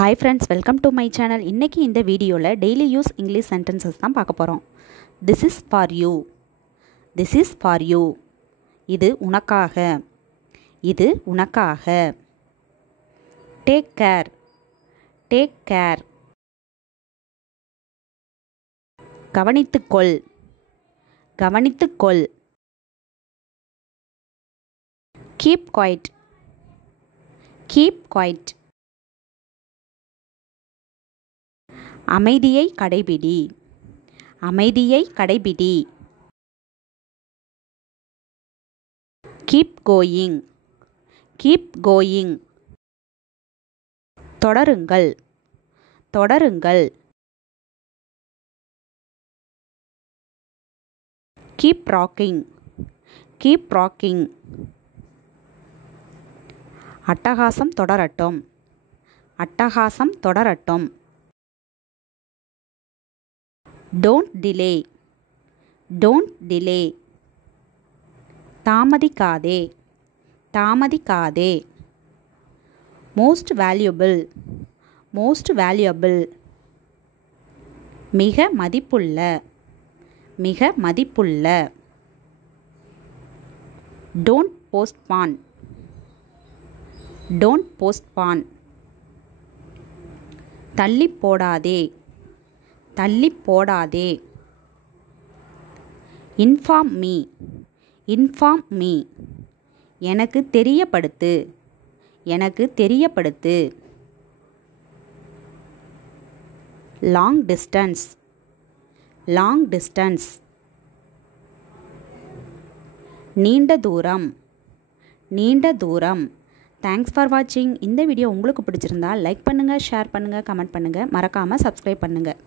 Hi friends, welcome to my channel. இன்னைக்கு இந்த வீடியோல daily use English sentences தான் பார்க்க போறோம். This is for you. This is for you. இது உனக்காக. இது உனக்காக. Take care. Take care. கவனித்துக்கொள். கவனித்துக்கொள். Keep quiet. Keep quiet. அமைதியை கடைபிடி. அமைதியை கடைபிடி. Keep going. Keep going. தொடருங்கள். தொடருங்கள். Keep rocking. Keep rocking. அட்டகாசம் தொடரட்டும். அட்டகாசம் தொடரட்டும். Don't delay. Don't delay. தாமதிக்காதே. தாமதிக்காதே. Most valuable. Most valuable. மிக மதிப்புள்ள. மிக மதிப்புள்ள. Don't postpone. Don't postpone. தள்ளி போடாதே. தள்ளி போடாதே. Inform me. Inform me. எனக்கு தெரியப்படுத்து. எனக்கு தெரியப்படுத்து. Long distance. Long distance. நீண்ட தூரம். நீண்ட தூரம். தேங்க்ஸ் ஃபார் வாட்சிங். இந்த வீடியோ உங்களுக்கு பிடிச்சிருந்தா லைக் பண்ணுங்கள், ஷேர் பண்ணுங்கள், கமெண்ட் பண்ணுங்கள், மறக்காமல் சப்ஸ்கிரைப் பண்ணுங்கள்.